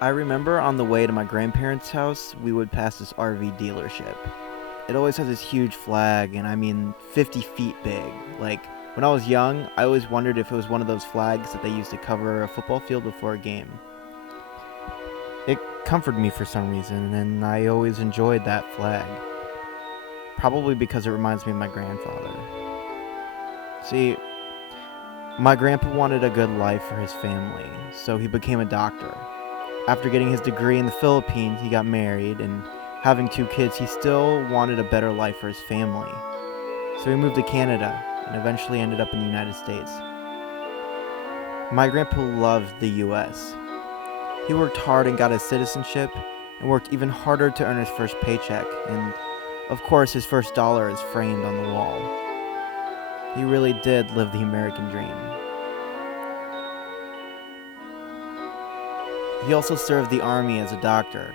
I remember on the way to my grandparents' house, we would pass this RV dealership. It always has this huge flag, and I mean 50 feet big. Like, when I was young, I always wondered if it was one of those flags that they used to cover a football field before a game. It comforted me for some reason, and I always enjoyed that flag. Probably because it reminds me of my grandfather. See, my grandpa wanted a good life for his family, so he became a doctor. After getting his degree in the Philippines, he got married, and having two kids, he still wanted a better life for his family. So he moved to Canada and eventually ended up in the United States. My grandpa loved the US. He worked hard and got his citizenship, and worked even harder to earn his first paycheck, and of course, his first dollar is framed on the wall. He really did live the American dream. He also served the army as a doctor.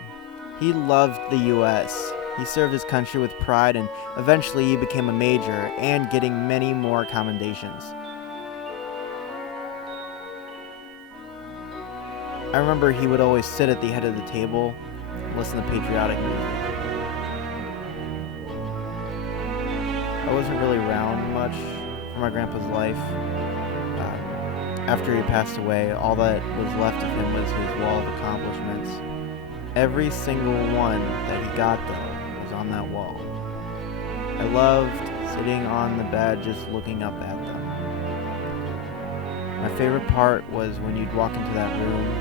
He loved the US. He served his country with pride, and eventually he became a major and getting many more commendations. I remember he would always sit at the head of the table and listen to patriotic music. I wasn't really around much for my grandpa's life. After he passed away, all that was left of him was his wall of accomplishments. Every single one that he got, though, was on that wall. I loved sitting on the bed just looking up at them. My favorite part was when you'd walk into that room,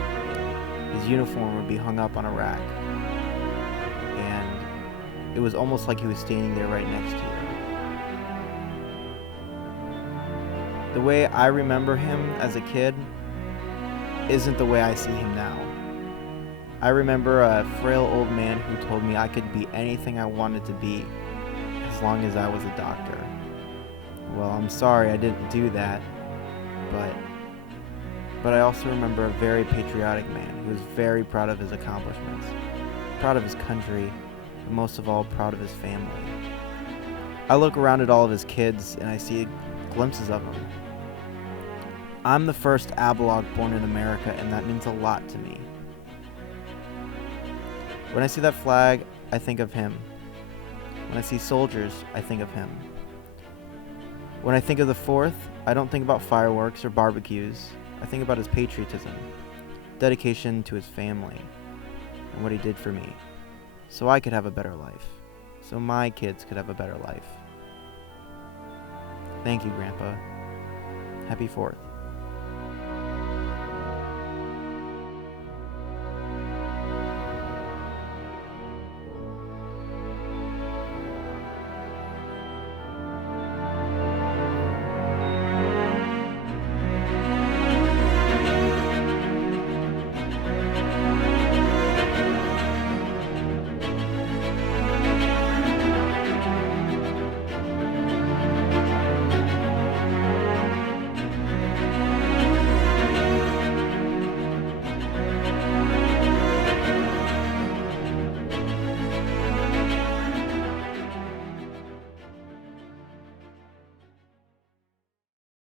his uniform would be hung up on a rack. And it was almost like he was standing there right next to you. The way I remember him as a kid isn't the way I see him now. I remember a frail old man who told me I could be anything I wanted to be as long as I was a doctor. Well, I'm sorry I didn't do that, but I also remember a very patriotic man who was very proud of his accomplishments, proud of his country, and most of all, proud of his family. I look around at all of his kids and I see glimpses of him. I'm the first Abalog born in America, and that means a lot to me. When I see that flag, I think of him. When I see soldiers, I think of him. When I think of the 4th, I don't think about fireworks or barbecues. I think about his patriotism, dedication to his family, and what he did for me, so I could have a better life, so my kids could have a better life. Thank you, Grandpa. Happy 4th.